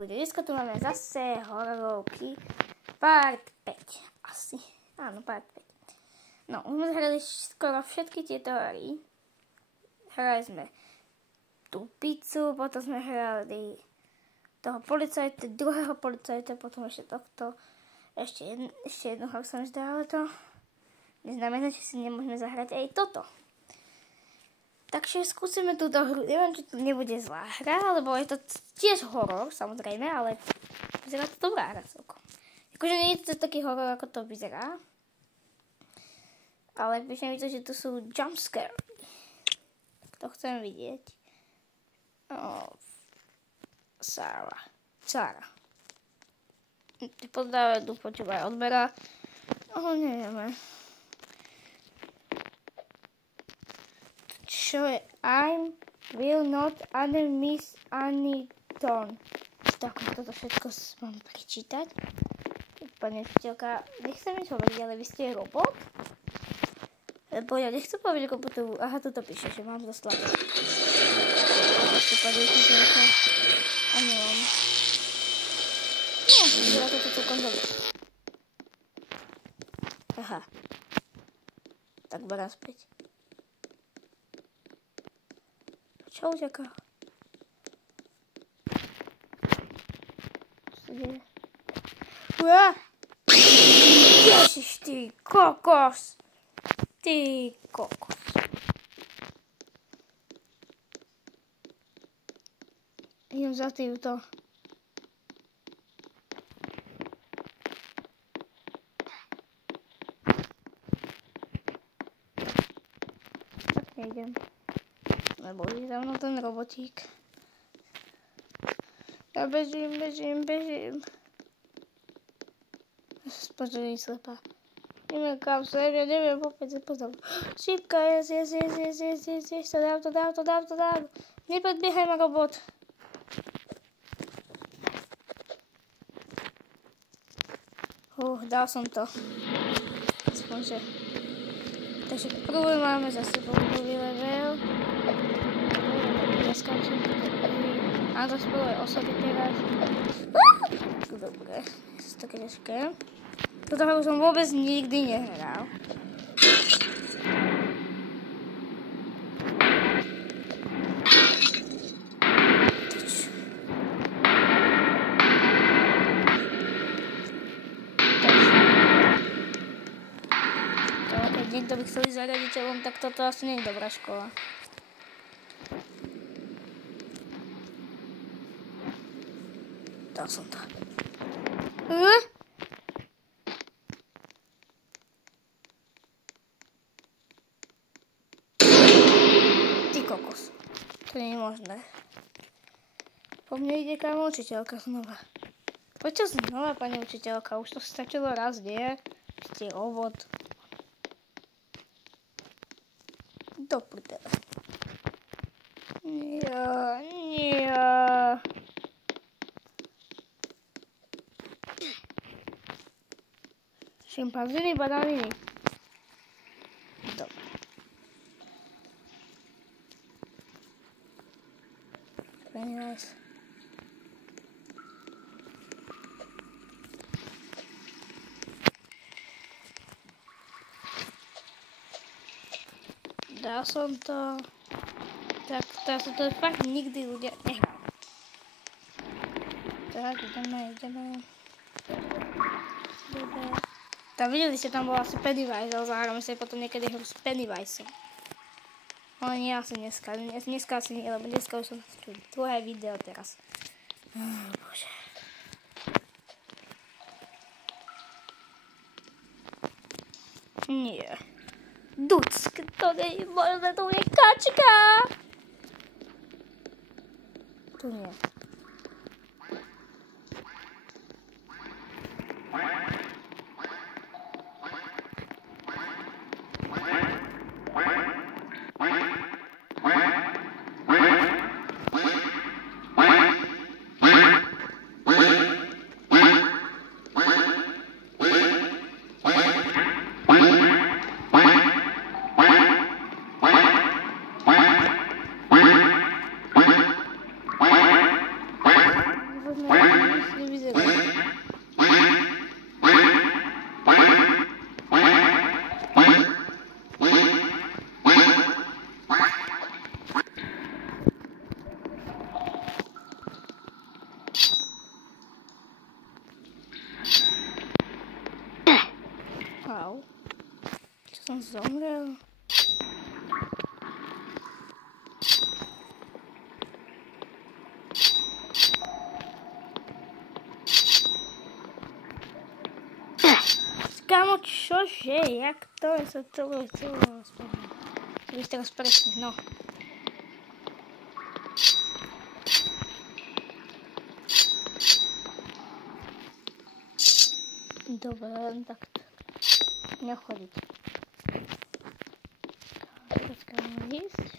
Dneska tu máme zase hororovky part 5. Asi. Áno, part 5. No, už sme zhrali skoro všetky tieto hry. Hrali sme tú pizzu, potom sme hrali toho policajta, druhého policajta, potom ešte tohto. Ešte jednu hru som vždy, ale to neznamená, že si nemôžeme zahrať aj toto. Takže skúsime túto hru. Neviem, či to nebude zlá hra, lebo je to tiež horor, samozrejme, ale vyzerá to dobrá hra celkom. Akože nie je to taký horor, ako to vyzerá. Ale píšem mi to, že to sú jumpscare. To chcem vidieť. Sára. Podľa počúvaj odbera. Nevieme. Čo je I will not miss any turn. Tak, toto všetko mám prečítať. Pani učiteľka, nechcem nič hovoriť, ale vy ste robot? Lebo ja nechcem povedať robotu. Aha, toto píše, že mám zaslať. Pani učiteľka. A nemám. No, vyzerá to celkom dobre. Aha. Tak bara späť. Čo uteká? Co sa deje? Ježiš, ty kokos! Ty kokos. Idem za týmto. Tak nejdem. Lebo je za mnou ten robotík. Ja bežím. Spočujem slepá. Neviem kam sa, ja neviem opäť zapoznám. Šípka, yes, to dám. Nepodbiehaj ma, robot. Dal som to. Aspoň, že. Takže prvú máme za sebou nový level. Neskáčem. A to spolu je osoby teraz. Dobre, je to také ťažké. Toto hru som vôbec nikdy nehral. Keď niekto by chcel ísť za raditeľom, tak toto asi nie je dobrá škola. Dal som to. Ty kokos. To nie je možné. Po mne ide kam učiteľka znova. Prečo znova, pani učiteľka? Už to stačilo raz, nie? Ste robot. Do prdele. Nie. Šimpanzíny, banániny. Dobre. Very nice. Dal som to. Tak som to fakt nikdy ľudia nehral. Tak, ideme. Dobre. Tam videli ste, tam bol asi Pennywise, ale zahráme sa potom niekedy hru s Pennywiseom. Ale nie asi dneska asi nie, lebo dneska už som druhé video teraz. Bože. Nie. Duck, to nie je možné, to je kačka. Tu nie. On zomrel. Kámo, čože? Jak to je sa celé rozpadlo? To by teraz presne, no. Dobre, len takto. Nechodiť. Počkáme ísť.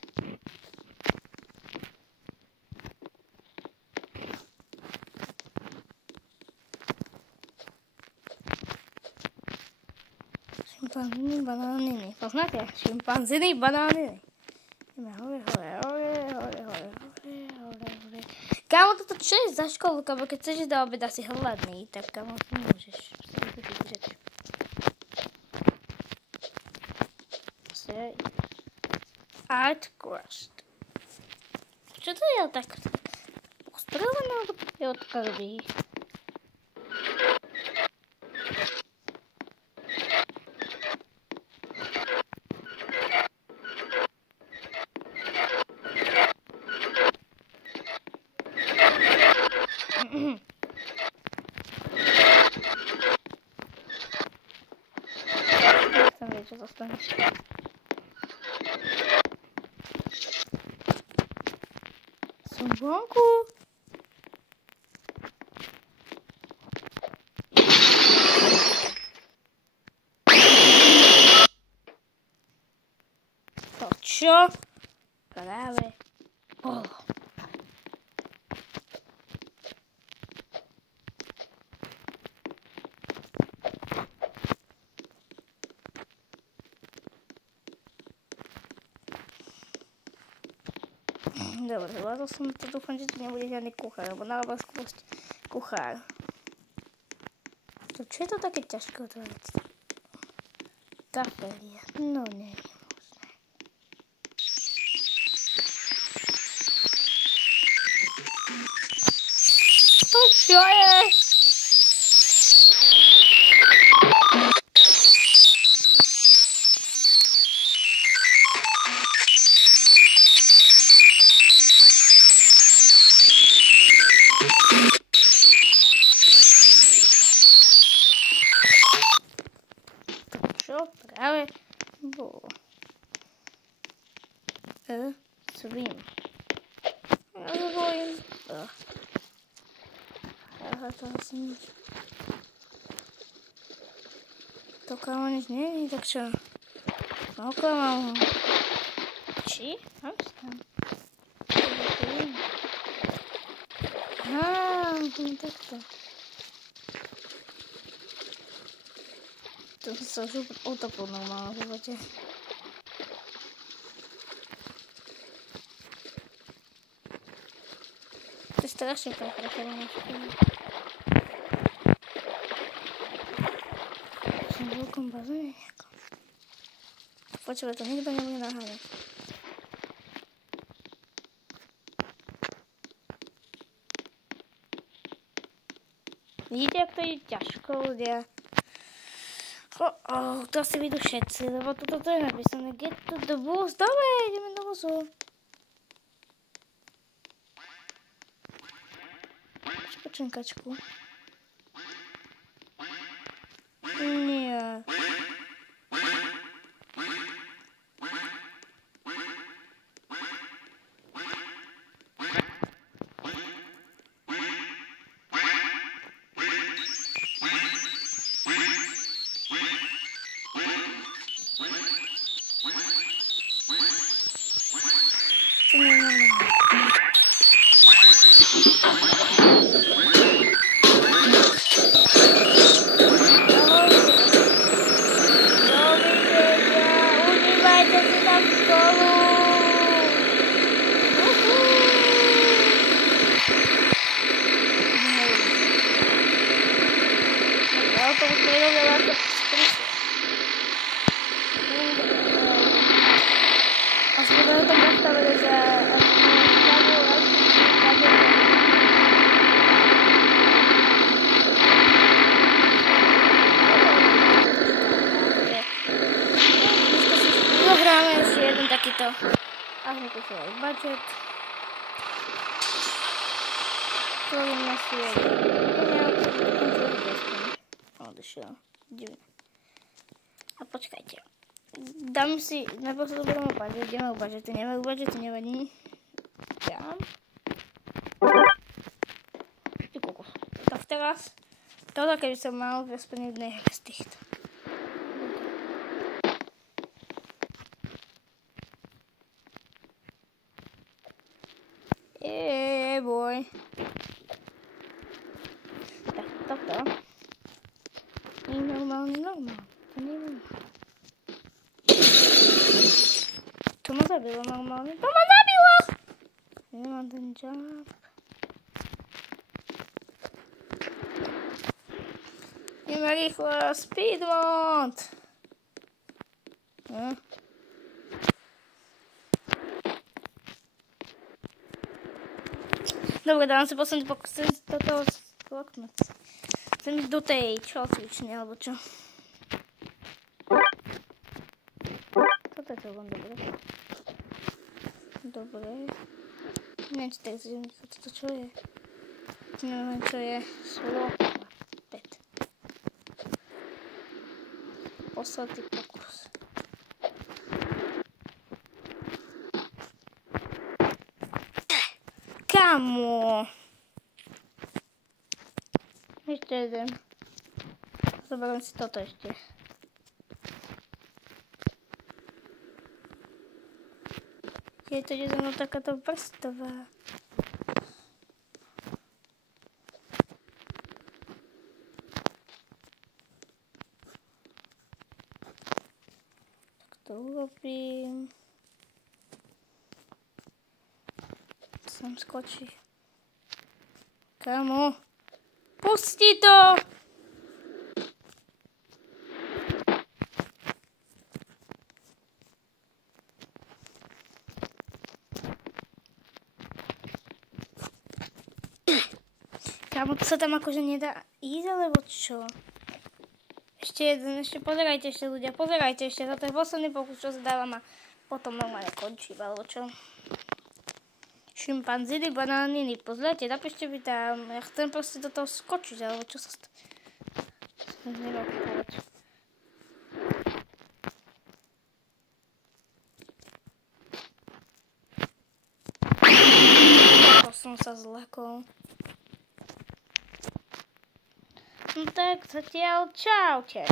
Šimpanziny, banániny. Poznáte? Šimpanziny, banániny. Ideme hore. Kámo, toto čo je za školu? Kámo, keď chceš do obeda si hladný, tak kámo, ty môžeš sa vydržať. Art crust. Čo to je tak? Postrelené je od krví. Chcem vedieť, čo zostane. Som vonku. To čo? Práve bolo. Dobre, zvládol som to, dúfam, že tu nebude žiadny kuchár, lebo na obrázku proste kuchár. To čo je to také ťažké otvoriť? Kafelia, no nie je možné. To čo je? Práve bolo. Svím. Ja sa bojím. Aha, to asi nič. To kámo nič nie je, tak čo? No kámo. Či? Hamstam. Aha, no takto. To sa už utopil normálne v živote. To je strašne prepracované. Som v veľkom bazéne nejakom. Počúvaj, to nikto nebude naháňať. Vidíte, jak to je ťažko, ľudia? To asi vidú všetci, lebo toto je napísané Get to the bus. Dobre, ideme do busu. Počujem kačku. Nie. to. A vypíšem aj budget. Otvoríme si odešiel. Divné. A počkajte. Dám si, najprv sa zoberieme budget, ideme u budžety, nevadí. Dám. Ty kokos. Tak teraz, toto keby som mal aspoň jednej z týchto. Boj. Tak toto. Normálne. To nie je normálne. To ma zabilo normálne. Nemám ten jump. Ideme rýchlo. Speed mode. Dobre, dám si posledný pokus toto skoknúť. Chcem ísť do tej cvične, alebo čo? Toto je celkom dobre. Dobre. Neviem, či tak zjem, toto čo je. Neviem, čo je. Slop. 5. Posledný pokus. Kamo. Ešte jeden. Zoberiem si toto ešte. Je to jedno takáto prstová. Tak to urobím. Sem skočí. Kamo? Pusti to! Kamo, to sa tam akože nedá ísť, alebo čo? Ešte jeden, pozerajte ešte ľudia, pozerajte ešte, toto je posledný pokus, čo zdávam a potom normálne končím, alebo čo? Šimpanzíny, banániny, pozrite, napíšte mi tam, ja chcem proste do toho skočiť, alebo čo sa nemá povedať. To som sa zlakol. No tak, zatiaľ čaute.